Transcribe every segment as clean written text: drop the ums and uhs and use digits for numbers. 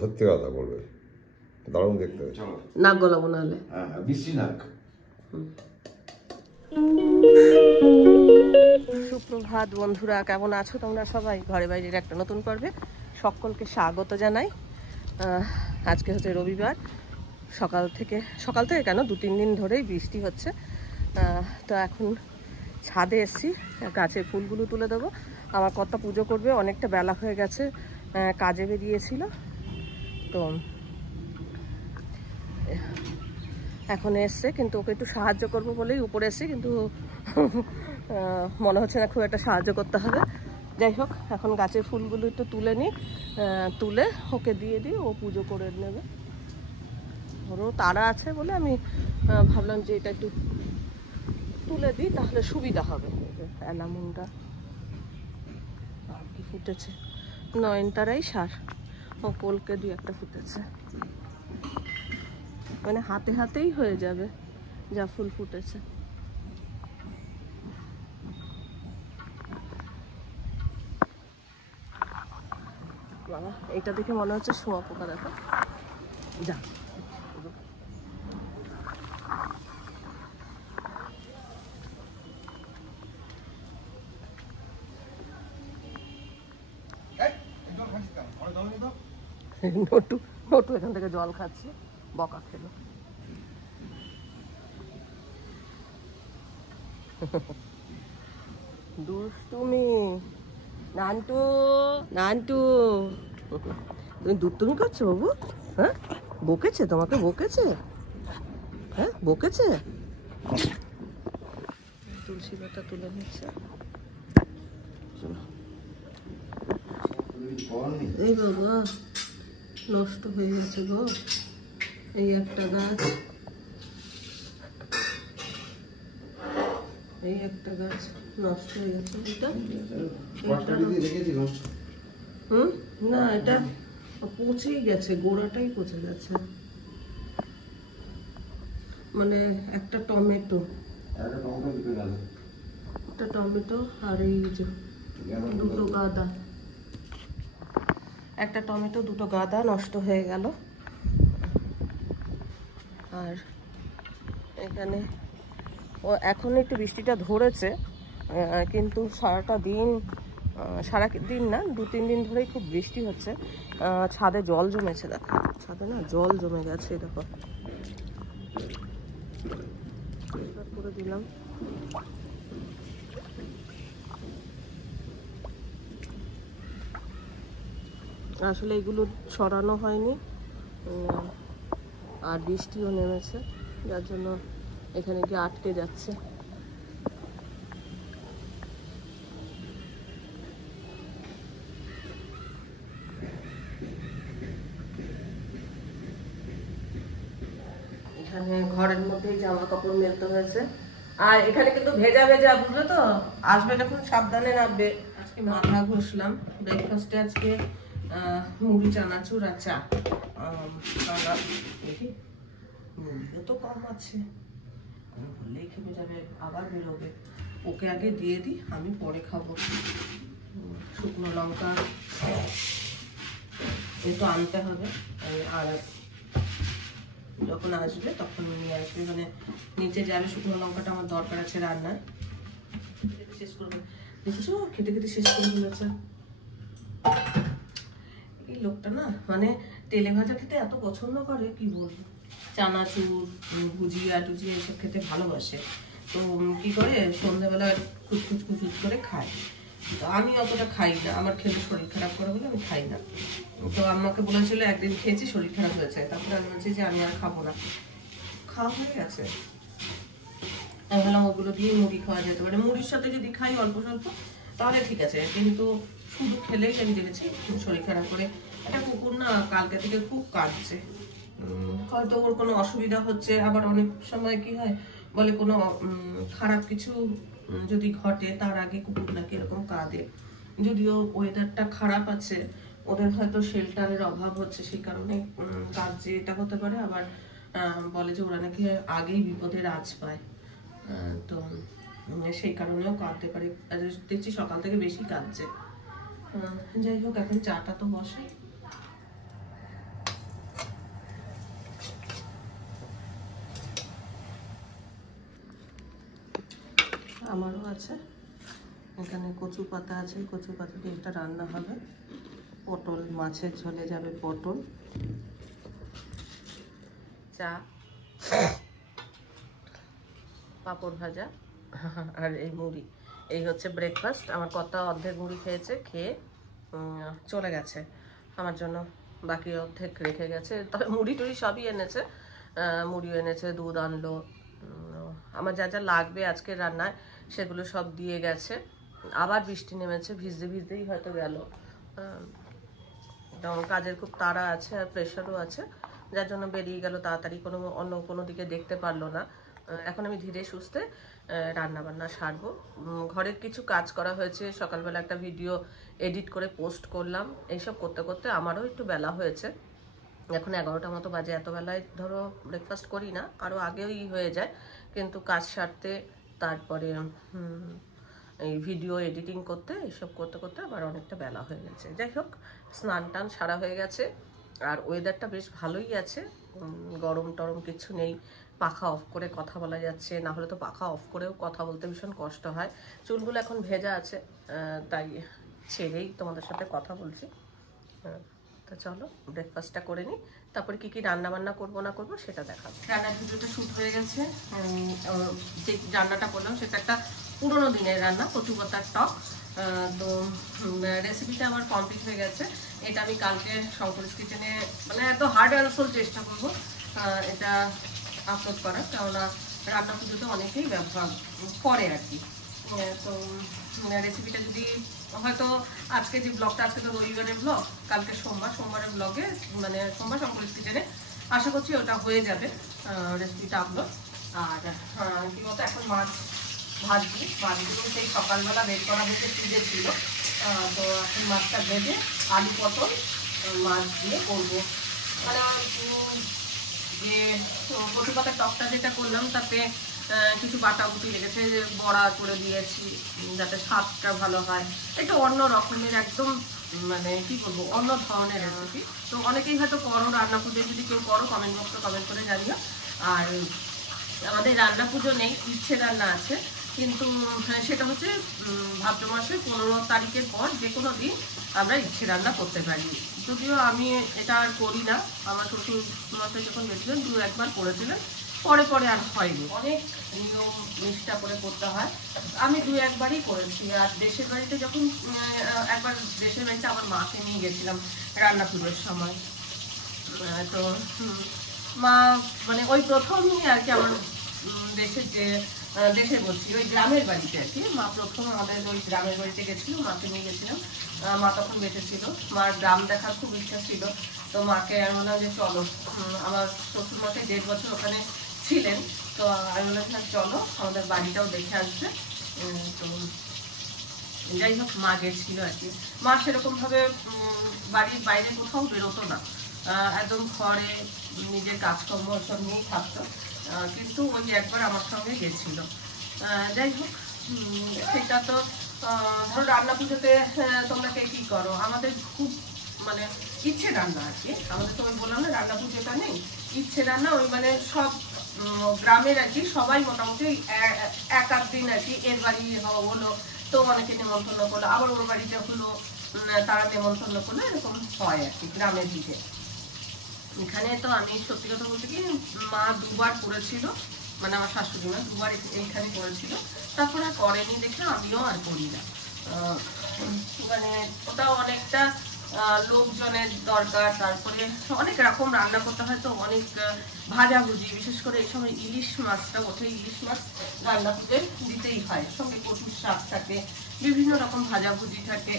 সত্যি কথা বলবে, দারুণ দেখতে হবে। নাক গলাবো নাহলে। হ্যাঁ বিশ্রী নাক। সুপ্রভাত বন্ধুরা, কেমন আছো তোমরা সবাই? ঘরে বাইরের একটা নতুন পর্বে সকলকে স্বাগত জানাই। আজকে হচ্ছে রবিবার, সকাল থেকে কেন 2-3 দিন ধরেই বৃষ্টি হচ্ছে। তো এখন ছাদে এসছি, গাছের ফুলগুলো তুলে দেবো। আমার কর্তা পুজো করবে, অনেকটা বেলা হয়ে গেছে, কাজে বেরিয়েছিল। তো এখন এসছে, কিন্তু ওকে একটু সাহায্য করবো বলেই উপরে এসছি, কিন্তু মনে হচ্ছে না খুব একটা সাহায্য করতে হবে। যাই হোক, এখন গাছের ফুলগুলো একটু তুলে নিই, তুলে ওকে দিয়ে দিই, ও পুজো করে নেবে। ওরও তারা আছে বলে আমি ভাবলাম যে এটা একটু তুলে দিই, তাহলে সুবিধা হবে। অ্যালামুনটা আর কি ফুটেছে, নয়নতারাই সার, ও কলকে 2-1টা ফুটেছে, মানে হাতে হাতেই হয়ে যাবে যা ফুল ফুটেছে। বাবা, এইটা দেখে মনে হচ্ছে শোয়া পোকা, দেখো যা। নটু নটু এখান থেকে জল খাচ্ছে, বকা খেলো। দুষ্টুমি নান্টু, নান্টু তুমি দুষ্টুমি করছো বাবু? হ্যাঁ, বকেছে তোমাকে? বকেছে? হ্যাঁ বকেছে। তুলসী পাতা তুলে নিচ্ছে। এই বাবা, নষ্ট হয়ে গেছে গো, এই একটা গাছ, এই একটা গাছ নষ্ট হয়ে গেছে। না, এটা পচেই গেছে, গোড়াটাই পচে গেছে। মানে একটা টমেটো আর এই যে 2টো গাঁদা, একটা টমেটো 2টো গাঁদা নষ্ট হয়ে গেল। আর এখানে ও এখন একটু বৃষ্টিটা ধরেছে, কিন্তু সারা দিন না, 2-3 দিন ধরেই খুব বৃষ্টি হচ্ছে। ছাদে জল জমেছে, দেখো ছাদে না জল জমে গেছে, দেখো করে দিলাম। আসলে এগুলো সরানো হয়নি, আর বৃষ্টিও নেমেছে, যার জন্য এখানে গিয়ে আটকে যাচ্ছে। এখানে ঘরের মধ্যেই জামা কাপড় মেলতে হয়েছে, আর এখানে কিন্তু ভেজা ভেজা, বুঝলে তো? আসবে যখন সাবধানে নামবে। আজকে মাথা ঘষলাম। ব্রেকফাস্টে আজকে মুড়ি, চানাচুর আর চা। দেখি মুড়িও তো কম আছে, বললেই খেপে যাবে, আবার বেরোবে। ওকে আগে দিয়ে দিই, আমি পরে খাবো। শুকনো লঙ্কা একটু আনতে হবে, আর যখন আসবে তখন নিয়ে আসবে, মানে নিচে যাবে। শুকনো লঙ্কাটা আমার দরকার আছে রান্নায়। শেষ করবে, দেখেছো খেতে খেতে শেষ করে ফেলেছে। এই লোকটা না, মানে তেলে ভাজা খেতে এত পছন্দ করে, কি বলবো। চানাচুর, ভুজিয়া টুজিয়া এসব খেতে ভালোবাসে। তো কি করে, সন্ধ্যাবেলা খুচখুচ করে খায়। তো আমি অতটা খাই না, আমার খেলে শরীর খারাপ করে বলে আমি খাই না। তো আমাকে বলেছিল, একদিন খেয়েছি শরীর খারাপ হয়েছে, তারপরে আমি বলছি যে আমি আর খাবো না, খাওয়া হয়ে গেছে। আমি বললাম ওগুলো দিয়ে মুড়ি খাওয়া যেতে পারে, মুড়ির সাথে যদি খাই অল্প স্বল্প তাহলে ঠিক আছে, কিন্তু শুধু খেলেই আমি দেখেছি শরীর খারাপ করে। একটা কুকুর না কালকে থেকে খুব কাঁদছে, হয়তো ওর কোনো অসুবিধা হচ্ছে। আবার অনেক সময় কি হয় বলে, কোনো খারাপ কিছু যদি ঘটে তার আগে কুকুর নাকি এরকম কাঁদে। যদিও ওয়েদারটা খারাপ আছে, ওদের হয়তো শেল্টারের অভাব হচ্ছে, সেই কারণে কাঁদছে, এটা হতে পারে। আবার বলে যে ওরা নাকি আগেই বিপদের আঁচ পায়, তো সেই কারণেও কাঁদতে পারে। দেখছি সকাল থেকে বেশি কাঁদছে। যাই হোক, এখন চাটা তো বসাই। আমারও আছে। এখানে কচু পাতা আছে, কচু পাতা দিয়ে এটা রান্না হবে। পটল, মাছের ঝোলে যাবে পটল, চা, পাঁপড় ভাজা আর এই মুড়ি। এই হচ্ছে ব্রেকফাস্ট। আমার কর্তা অর্ধেক মুড়ি খেয়েছে, খেয়ে চলে গেছে। আমার জন্য বাকি অর্ধেক রেখে গেছে। তবে মুড়ি টুড়ি সবই এনেছে, মুড়িও এনেছে, দুধ আনলো, আমার যা যা লাগবে আজকে রান্নায় সেগুলো সব দিয়ে গেছে। আবার বৃষ্টি নেমেছে, ভিজতে ভিজতেই হয়তো গেল। কাজের খুব তাড়া আছে আর প্রেশারও আছে, যার জন্য বেরিয়ে গেল তাড়াতাড়ি, অন্য কোনো দিকে দেখতে পারলো না। এখন আমি ধীরে সুস্থে রান্না বান্না সারবো। ঘরের কিছু কাজ করা হয়েছে, সকালবেলা একটা ভিডিও এডিট করে পোস্ট করলাম। এইসব করতে করতে আমারও একটু বেলা হয়েছে। এখন 11টা মতো বাজে। এত বেলায় ধরো ব্রেকফাস্ট করি না, আরও আগেই হয়ে যায়, কিন্তু কাজ সারতে, তারপরে এই ভিডিও এডিটিং করতে, এসব করতে করতে আবার অনেকটা বেলা হয়ে গেছে। যাই হোক, স্নান টান সারা হয়ে গেছে। আর ওয়েদারটা বেশ ভালোই আছে, গরম টরম কিছু নেই। পাখা অফ করে কথা বলা যাচ্ছে, না হলে তো পাখা অফ করেও কথা বলতে ভীষণ কষ্ট হয়। চুলগুলো এখন ভেজা আছে, তাই ছেড়েই তোমাদের সাথে কথা বলছি। তো চলো ব্রেকফাস্টটা করে নিই, তারপরে কি কি রান্না বান্না করবো না করবো সেটা দেখাবো। রান্নার ভিডিওটা শ্যুট হয়ে গেছে। যে রান্নাটা করলাম সেটা একটা পুরোনো দিনের রান্না, কচু পাতার টক। তো রেসিপিটা আমার কমপ্লিট হয়ে গেছে। এটা আমি কালকে শঙ্করিস কিচেনে মানে এত হার্ড অ্যান্ড সোল চেষ্টা করবো এটা আপলোড করার, কেননা রান্না পুজোতে অনেকেই ব্যবহার করে আর কি। তো রেসিপিটা যদি হয়তো আজকে যে ব্লগটা, আজকে তো রবিবারের ব্লগ, কালকে সোমবারের ব্লগে মানে সোমবার শঙ্করিস কিচেনে আশা করছি ওটা হয়ে যাবে রেসিপিটা আপলোড। আর কি মতো এখন মাছ ভাজছি, মাছগুলো সেই সকালবেলা বের করা হয়েছে, ফ্রিজে ছিল। তো এখন মাছটা ভেজে আলু পটল মাছ দিয়ে করবো। মানে যে কচু পাতার টকটা যেটা করলাম তাতে কিছু বাটাবুটি লেগেছে, যে বড়া করে দিয়েছি যাতে স্বাদটা ভালো হয়। একটু অন্য রকমের, একদম মানে কি বলবো, অন্য ধরনের রেসিপি। তো অনেকেই হয়তো করো রান্না পুজো, যদি কেউ করো কমেন্ট বক্সে কমেন্ট করে জানিও। আর আমাদের রান্না পুজো নেই, ইচ্ছে রান্না আছে, কিন্তু সেটা হচ্ছে ভাদ্র মাসের 15 তারিখের পর যে কোনো দিন আমরা ইচ্ছে রান্না করতে পারি। যদিও আমি এটা আর করি না, আমার শ্বশুর মশাই যখন গেছিলেন 2-1 বার করেছিলেন, পরে পরে আর হয়নি। অনেক নিয়ম নিষ্ঠা করে করতে হয়। আমি 2-1 বারই করেছি। আর দেশের বাড়িতে যখন একবার দেশের বাড়িতে আমার মাকে নিয়ে গেছিলাম রান্না পুজোর সময়, তো মা মানে ওই প্রথমই আর কি আমার দেশে বলছি ওই গ্রামের বাড়িতে আর কি, মা প্রথম আমাদের ওই গ্রামের বাড়িতে গেছিল, মাকে নিয়ে গেছিলাম। মা তখন বেঁচে ছিল, মার গ্রাম দেখার খুব ইচ্ছা ছিল। তো মাকে আমি বললাম যে চলো, আমার শ্বশুর মশাই 1.5 বছর ওখানে ছিলেন, তো আমি বললাম চলো আমাদের বাড়িটাও দেখে আসবে। তো যাই হোক, মা গেছিল আর কি। মা সেরকমভাবে বাড়ির বাইরে কোথাও বেরোতো না, একদম ঘরে নিজের কাজকর্ম সব নিয়েই থাকতো, কিন্তু ওই একবার আমার সঙ্গে গেছিল। যাই হোক, সেটা তো ধরো রান্না পুজোতে তোমরা কে কী করো, আমাদের খুব মানে ইচ্ছে রান্না আর কি। আমাদের তো ওই বললাম না রান্না পুজোটা নেই, ইচ্ছে রান্না। ওই মানে সব গ্রামের আর কি সবাই মোটামুটি এক আধ দিন আর কি, এর বাড়ি হলো তো অনেকে নেমন্তন্ন করলো, আবার ওর বাড়িতে হলো তারা নেমন্তন্ন করলো, এরকম হয় আর কি গ্রামের দিকে। এখানে তো আমি সত্যি কথা বলতে কি, মা 2 বার করেছিল, মানে আমার শাশুড়ি মা 2 বার এইখানে করেছিল, তারপর আর করেনি দেখে আমিও আর করি না। মানে ওটা অনেকটা লোকজনের দরকার, তারপরে অনেক রকম রান্না করতে হয়, তো অনেক ভাজাভুজি, বিশেষ করে এই সময় ইলিশ মাছটা ওঠে, ইলিশ মাছ রান্না করতে দিতেই হয়, সঙ্গে কচুর শাক থাকে, বিভিন্ন রকম ভাজাভুজি থাকে।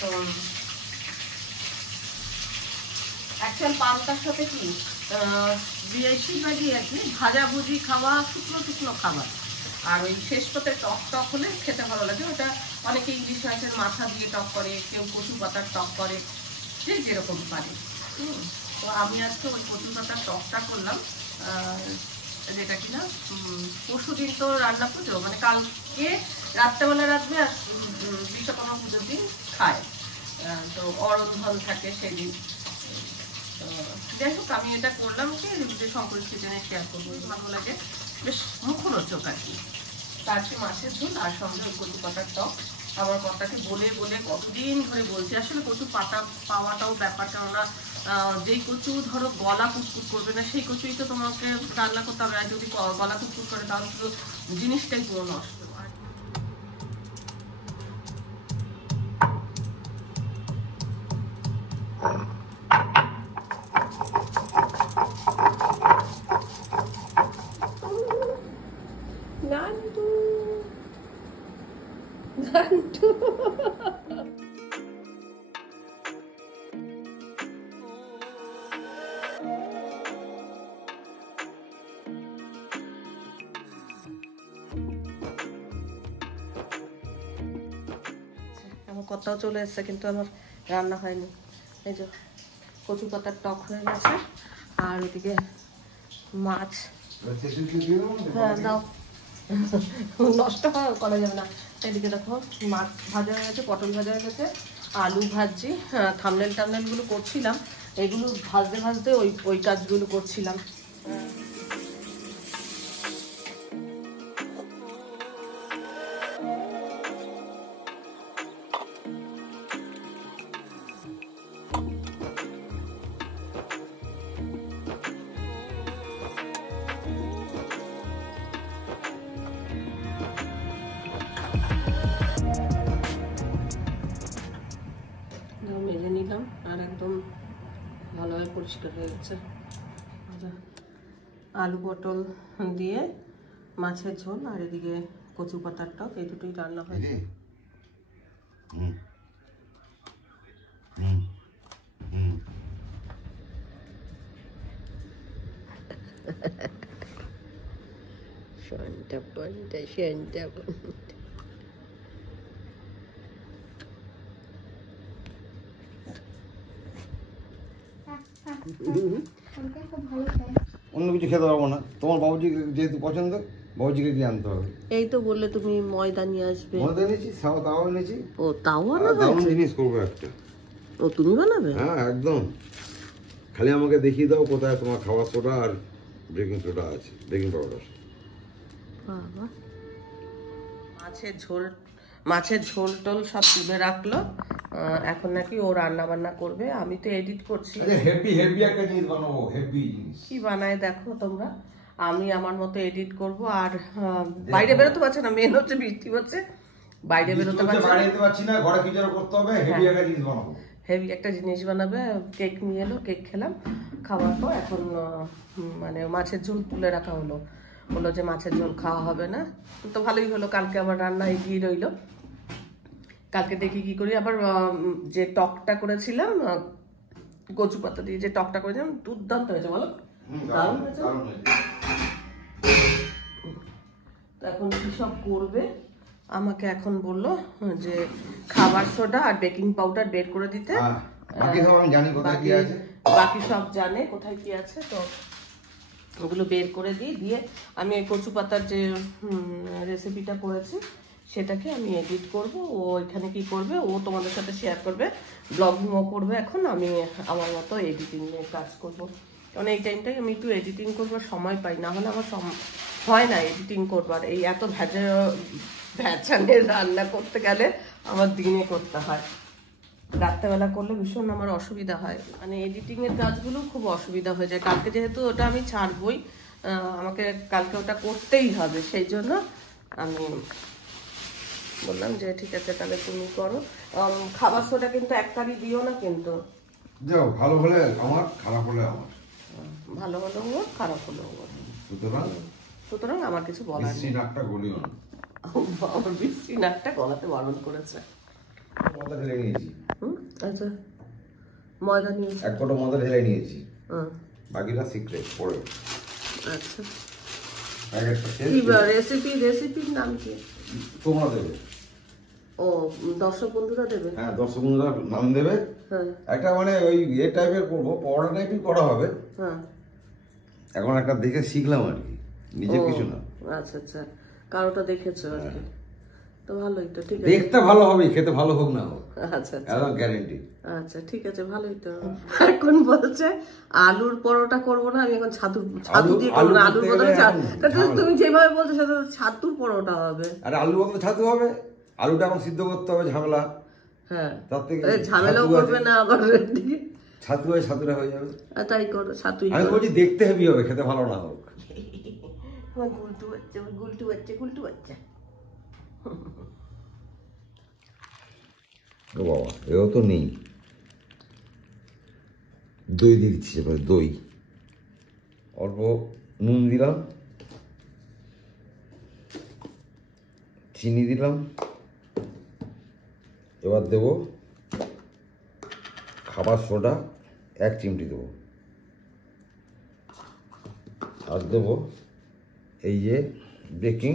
তো অ্যাকচুয়াল পান্তার সাথে কি বেশিরভাগই আর কি ভাজাভুজি খাওয়া, শুকনো শুকনো খাবার। আর ওই শেষ পাতে টক টক হলে খেতে ভালো লাগে। ওটা অনেকে ইলিশ মাছের মাথা দিয়ে টক করে, কেউ কচু পাতার টক করে, যে যেরকম পারে। তো আমি আজকে ওই কচু পাতার টকটা করলাম, যেটা কিনা পরশুদিন তো রান্না পুজো, মানে কালকে রাত্রেবেলা রাখবে আর বিশ্বকর্মা পুজোর দিন খায়, তো অরন্ধন থাকে সেদিন। যাই হোক, আমি এটা করলাম কি যে শঙ্করের কিচেনে শেয়ার করবো, ভালো লাগে, বেশ মুখরোচক আর কি। তারপরে মাছের ঝোল আর সঙ্গে ওই কচু পাতার টক। আমার কর্তাকে বলে বলে কতদিন ধরে বলছি, আসলে কচু পাতা পাওয়াটাও ব্যাপার, কেননা যেই কচু ধরো গলা কুটকুট করবে না সেই কচুই তো তোমাকে রান্না করতে হবে, আর যদি গলা কুটকুট করে তাহলে তো জিনিসটাই পুরো নষ্ট। Nandu. আমার কথাও চলে এসছে, কিন্তু আমার রান্না হয়নি। এই যে কচু পাতার টক হয়ে গেছে, আর ওদিকে মাছ। হ্যাঁ দাও, নষ্ট করা যাবে না। এদিকে দেখো মাছ ভাজা হয়ে গেছে, পটল ভাজা হয়ে গেছে, আলু ভাজি। থামনেল গুলো করছিলাম, এগুলো ভাজতে ভাজতে ওই কাজগুলো করছিলাম। মেজে নিলাম আর একদম ভালোভাবে পরিষ্কার হয়ে গেছে। আলু পটল দিয়ে মাছের ঝোল আর এদিকে কচু পাতার টক, এই দুটোই রান্না হয়েছে। অন্য কিছু খেতে পারবো না, তোমার বাবুজি যেহেতু পছন্দ, বাবুজিকে কি আনতে হবে? এই তো বললে তুমি ময়দা নিয়ে আসবে। ময়দা এনেছি, তাও এনেছি। ও তাও না, দারুণ জিনিস করবো একটা। ও তুমি বানাবে? হ্যাঁ একদম, খালি আমাকে দেখিয়ে দাও কোথায় তোমার খাবার সোডা আর বেকিং সোডা আছে, বেকিং পাউডার। বাবা, মাছের ঝোল টোল সব তুলে রাখলো, এখন নাকি ও রান্না বান্না করবে। আমি তো এডিট করছি। হেভি একটা জিনিস বানাবো, হেভি জিনিস। কি বানায় দেখো তোমরা, আমি আমার মতো এডিট করব। আর বাইরে বেরোতে পারছে না, মেন হচ্ছে বৃষ্টি হচ্ছে, বাইরে বেরোতে পারছি না, ঘরে কিছু করতে হবে। হেভি একটা জিনিস বানাবো, হেভি একটা জিনিস বানাবে। কেক নিয়ে এলো, কেক খেলাম, খাওয়ার পর এখন মানে মাছের ঝোল তুলে রাখা হলো যে মাছের ঝোল খাওয়া হবে না। তো ভালোই হলো, কালকে আবার রান্না এগিয়ে রইলো। কালকে দেখি কি করি, আবার যে টকটা করেছিলাম কচু পাতা দিয়ে, যে টকটা করেছিলাম দুর্দান্ত হয়েছে, বলো দারুণ হয়েছে। তো এখন কি সব করবে, আমাকে এখন বললো যে খাবার সোডা আর বেকিং পাউডার বের করে দিতে। বাকি সব জানে কোথায় কি আছে, তো ওগুলো বের করে দিয়ে আমি এই কচু পাতার যে রেসিপিটা করেছি সেটাকে আমি এডিট করব। ও এখানে কি করবে, ও তোমাদের সাথে শেয়ার করবে, ব্লগিংও করবে। এখন আমি আমার মতো এডিটিং নিয়ে কাজ করব, কারণ এই টাইমটাই আমি একটু এডিটিং করবার সময় পাই, না হলে আমার হয় না এডিটিং করবার। এই এত ভ্যাচানে রান্না করতে গেলে আমার দিনে করতে হয়, রাত্রেবেলা করলে ভীষণ আমার অসুবিধা হয়, মানে এডিটিংয়ের কাজগুলো খুব অসুবিধা হয়ে যায়। কালকে যেহেতু ওটা আমি ছাড়বই, আমাকে কালকে ওটা করতেই হবে, সেই জন্য আমি বললাম যে ঠিক আছে তাহলে তুমি করো। খাবার সোডা কিন্তু একটারই দিও না, কিন্তু ভালো হলে আমার, খারাপ হলে আমার, ভালো হলেও ওর, খারাপ হলেও ওর, সুতরাং আমার কিছু বলার নেই। আমার বৃষ্টি নাকটা গলাতে বারণ করেছে। আচ্ছা, ময়দা নিয়েছি, এক কটো ময়দা ঢেলে নিয়েছি, বাকিটা সিক্রেট পরে। আচ্ছা, রেসিপির নাম কি তোমরা দেবে? ও দর্শক বন্ধুরা দেবে? হ্যাঁ দর্শক বন্ধুরা নাম দেবে। একটা মানে ওই এ টাইপের করবো, পরোটা টাইপের করা হবে। হ্যাঁ, এখন একটা দেখে শিখলাম আর কি, নিজে কিছু না। আচ্ছা আচ্ছা, কারোটা দেখেছো আর কি। তো ভালোই তো, ঠিক আছে। দেখতে ভালো হবে, খেতে ভালো হোক না হোক, আচ্ছা আচ্ছা একদম গ্যারেন্টি। আচ্ছা ঠিক আছে, ভালোই তো। এখন বলছে আলুর পরোটা করবো না, আমি এখন ছাতু দিয়ে করবো না, আলুর বদলে তুমি যেভাবে বলছো সেটা ছাতুর পরোটা হবে। আরে আলুর বদলে ছাতু হবে, আলুটা এখন সিদ্ধ করতে হবে, ঝামেলা। হ্যাঁ, তার থেকে ঝামেলাও করবে না আবার, ছাতু হয়, ছাতুটা হয়ে যাবে। তাই করো, ছাতুই। আমি বলছি দেখতে হেভি হবে, খেতে ভালো না হোক। গুলটু বাচ্চা, গুলটু বাচ্চা, গুলটু বাচ্চা। ও বাবা, এও তো নেই। দই দিয়ে দিচ্ছি এবার, দই অল্প নুন দিলাম, চিনি দিলাম, এবার দেব খাবার সোডা 1 চিমটি দেবো, আর দেব এই যে বেকিং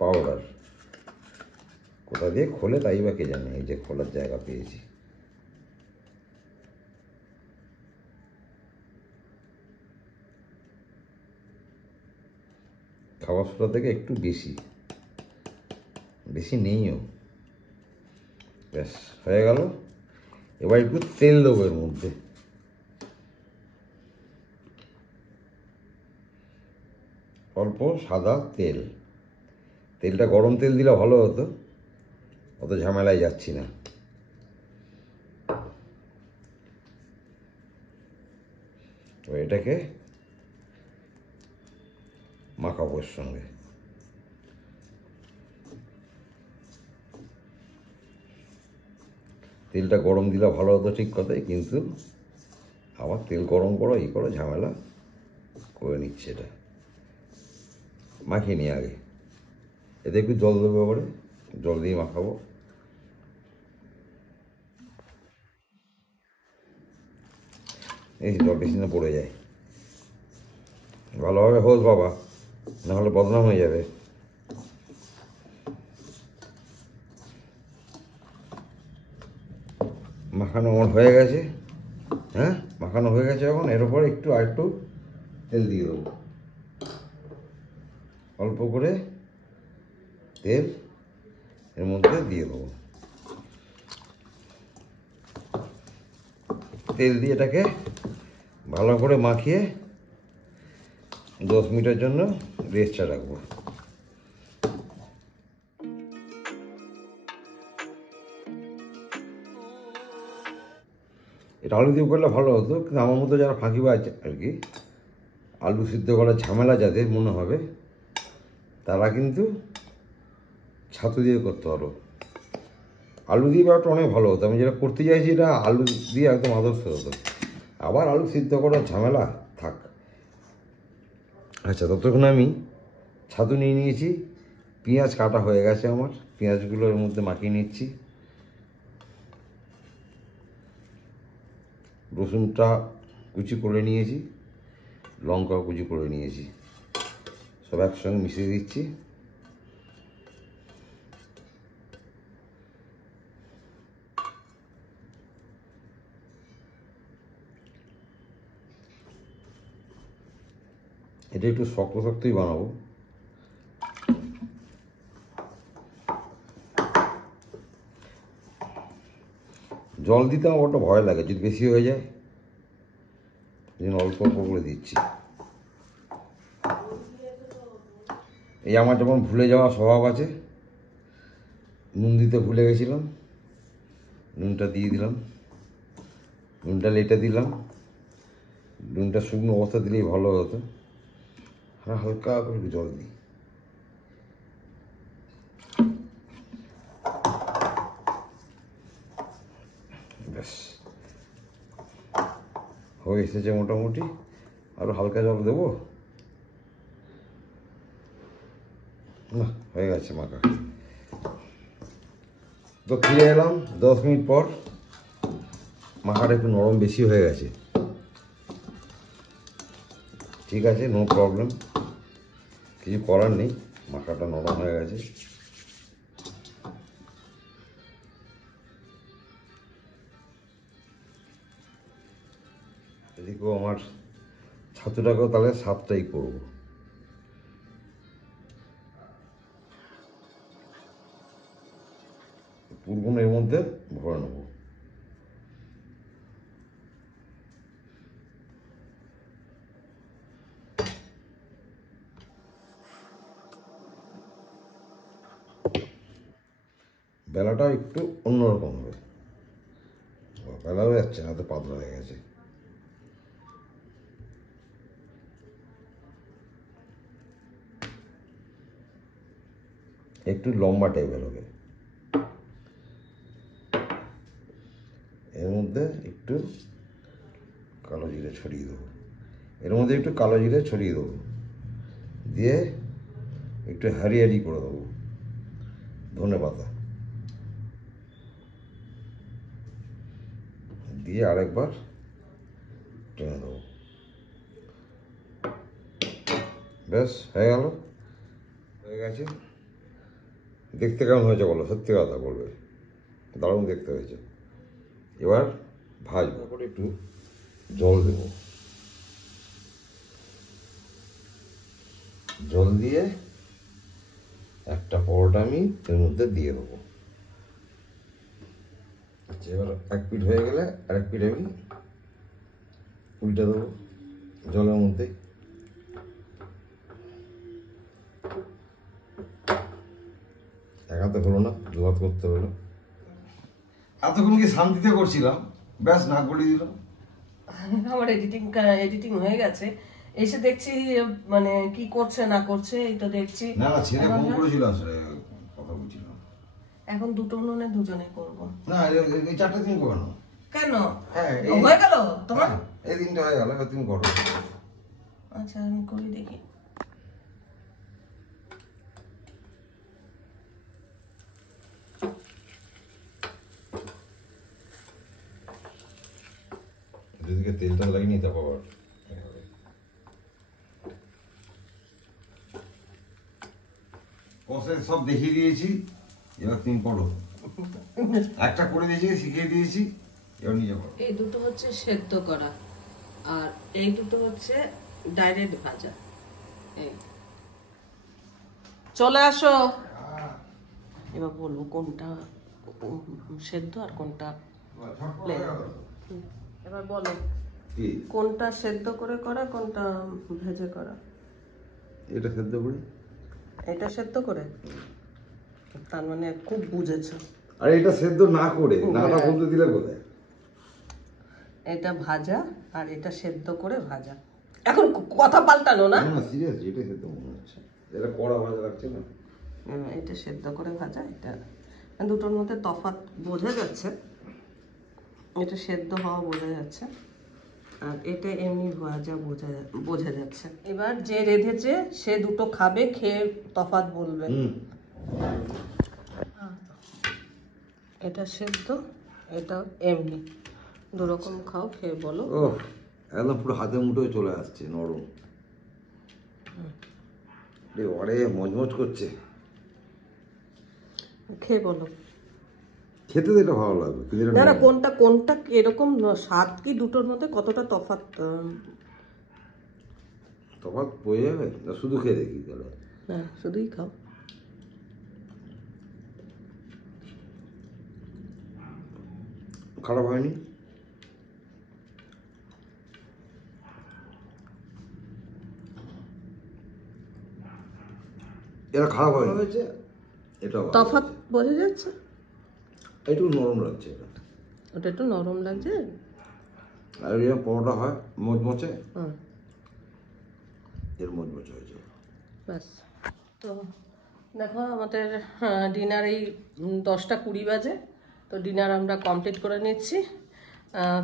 পাউডার। কোথা দিয়ে খোলে তাই বা কে জানে, এই যে খোলার জায়গা পেয়েছি। খাবার সোডা থেকে একটু বেশি, বেশি নেইও, ব্যাস হয়ে গেল। এবার একটু তেল দেবো এর মধ্যে, অল্প সাদা তেল। তেলটা গরম তেল দিলে ভালো হতো, অত ঝামেলায় যাচ্ছি না। তো এটাকে মাখাবো এর সঙ্গে। তেলটা গরম দিলে ভালো হতো ঠিক কথাই, কিন্তু আবার তেল গরম করো এই করো ঝামেলা করে নিচ্ছে। এটা মাখিয়ে নিই আগে, এতে একটু জল দেবো, এবারে জল দিয়ে মাখাবো। এই জল বেশি না পড়ে যায়, ভালোভাবে হোস বাবা, নাহলে বদনাম হয়ে যাবে। মাখানো আমার হয়ে গেছে, হ্যাঁ মাখানো হয়ে গেছে। এখন এর উপরে একটু আর একটু তেল দিয়ে দেবো, অল্প করে তেল এর মধ্যে দিয়ে দেবো। তেল দিয়ে এটাকে ভালো করে মাখিয়ে 10 মিনিটের জন্য রেস্টে রাখবো। এটা আলু দিয়ে করলে ভালো হতো, কিন্তু আমার মতো যারা ফাঁকিবাজ আর কি, আলু সিদ্ধ করার ঝামেলা যাদের মনে হবে, তারা কিন্তু ছাতু দিয়ে করতে পারো। আলু দিয়ে ব্যাপারটা অনেক ভালো হতো, আমি যেটা করতে চাইছি এটা আলু দিয়ে একদম আদর্শ হতো। আবার আলু সিদ্ধ করার ঝামেলা থাক। আচ্ছা, ততক্ষণ আমি ছাতু নিয়ে নিয়েছি, পেঁয়াজ কাটা হয়ে গেছে আমার, পেঁয়াজগুলো এর মধ্যে মাখিয়ে নিচ্ছি। রসুনটা কুচি করে নিয়েছি, লঙ্কা কুচি করে নিয়েছি, সব একসঙ্গে মিশিয়ে দিচ্ছি। এটা একটু শক্ত শক্তই বানাবো। জল দিতে আমার বড্ড ভয় লাগে, যদি বেশি হয়ে যায়, এই জন্য অল্প অল্প করে দিচ্ছি। এই আমার যখন ভুলে যাওয়া স্বভাব আছে, নুন দিতে ভুলে গেছিলাম, নুনটা দিয়ে দিলাম, নুনটা লেটে দিলাম। নুনটা শুকনো অবস্থা দিলেই ভালো হতো। হ্যাঁ, হালকা করে জল দিই। ব্যাস হয়ে এসেছে মোটামুটি, আরো হালকা জল দেবো। না, হয়ে গেছে মাখা। তো ফিরে এলাম 10 মিনিট পর, মাখাটা একটু নরম বেশি হয়ে গেছে। ঠিক আছে, নো প্রবলেম, কিছু করার নেই, মাখাটা নরম হয়ে গেছে। এদিকেও আমার ছাতুটাকেও তাহলে সাতটাই করবো। পুরগুলো এর মধ্যে ভরে নেবো। বেলাটাও একটু অন্যরকম হবে, বেলাও যাচ্ছে না, তো পাতলা হয়ে গেছে। একটু লম্বা টাইপের হবে। এর মধ্যে একটু কালো জিরে ছড়িয়ে দেবো, দিয়ে একটু হারিয়ালি করে দেবো ধনে পাতা দিয়ে আরেকবার টেনে দেবো। ব্যাস হয়ে গেছে। দেখতে কেমন হয়েছে বলো, সত্যি কথা বলবে, দারুণ দেখতে হয়েছে। এবার ভাজবো, করে একটু জল দেব, জল দিয়ে একটা পরোটা আমি এর মধ্যে দিয়ে দেবো। আচ্ছা, এবার এক পিঠ হয়ে গেলে আরেক পিঠ আমি উল্টে দেবো জলের মধ্যে। একাতে হলো না, দুহাত করতে হলো। এতক্ষণ কি শান্তিতে করছিলাম, ব্যাস নাক গলিয়ে দিলাম। আমার এডিটিং হয়ে গেছে, এসে দেখছি মানে কি করছে না করছে এই তো দেখছি। না ছেলে ফোন করেছিল, আসলে কথা বলছিলাম। এখন দুটো উনুনে দুজনে করবো। না এই চারটে দিন করো কেন? হ্যাঁ হয়ে গেল তোমার? এই দিনটা হয়ে গেল, তুমি করো। আচ্ছা আমি করি দেখি। দুদিকে তেলটা লাগিয়ে নিতে পারো। প্রসেস সব দেখিয়ে দিয়েছি, এবার তুমি করো। একটা করে দিয়েছি, শিখিয়ে দিয়েছি, এবার নিজে করো। এই দুটো হচ্ছে সেদ্ধ করা আর এই দুটো হচ্ছে ডাইরেক্ট ভাজা। এই চলে আসো, এবার বলবো কোনটা সেদ্ধ আর কোনটা প্লেন। এবার বলো কোনটা সেদ্ধ করে করা, কোনটা ভেজে করা? এটা সেদ্ধ করে। এটা সেদ্ধ করে, তার মানে খুব বুঝেছো। আর এটা সেদ্ধ না করে নাটা বলতে দিলে কোথায়? এটা ভাজা আর এটা সেদ্ধ করে ভাজা। এখন কথা পাল্টানো না? না সিরিয়াস, এটা সেদ্ধ মনে হচ্ছে, এটা কড়া ভাজা লাগছে না। এটা সেদ্ধ করে ভাজা, এটা দুটোর মধ্যে তফাৎ বোঝা যাচ্ছে। এটা সেদ্ধ হওয়া বোঝা যাচ্ছে আর এটা এমনি ভাজা বোঝা যাচ্ছে। এবার যে রেঁধেছে সে দুটো খাবে, খেয়ে তফাৎ বলবে। এটা সেদ্ধ, এটা এমনি, দুরকম খাও, খেয়ে বলো। ও একদম পুরো হাতের মুঠোয় চলে আসছে, নরম। অরে মজমজ করছে, খেয়ে বলো। খেতে তো এটা ভালো লাগবে। না না, কোনটা এরকম স্বাদ কি দুটোর মধ্যে কতটা তফাৎ? তফাৎ বোঝা যাবে না, শুধু খেয়ে দেখি তাহলে। হ্যাঁ শুধুই খাও। খারাপ হয়নি, এটা খারাপ হয়েছে। এটা তফাৎ বোঝা যাচ্ছে, একটু নরম লাগছে এটা। ওটা একটু নরম লাগছে। আর এরকম পরোটা হয় মচমচে, এর মচমচে হয়েছে। ব্যাস। তো দেখো আমাদের ডিনার এই 10টা 20 বাজে, তো ডিনার আমরা কমপ্লিট করে নিচ্ছি।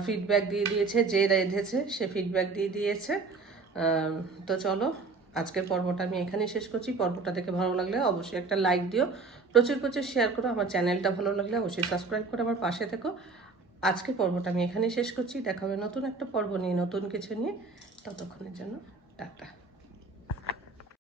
ফিডব্যাক দিয়ে দিয়েছে, যে রেঁধেছে সে ফিডব্যাক দিয়ে দিয়েছে। তো চলো আজকের পর্বটা আমি এখানেই শেষ করছি। পর্বটা দেখে ভালো লাগলে অবশ্যই একটা লাইক দিও, প্রচুর শেয়ার করো। আমার চ্যানেলটা ভালো লাগলে অবশ্যই সাবস্ক্রাইব করে আমার পাশে থেকো। আজকের পর্বটা আমি এখানেই শেষ করছি। দেখা হবে নতুন একটা পর্ব নিয়ে, নতুন কিছু নিয়ে। ততক্ষণের জন্য টাটা।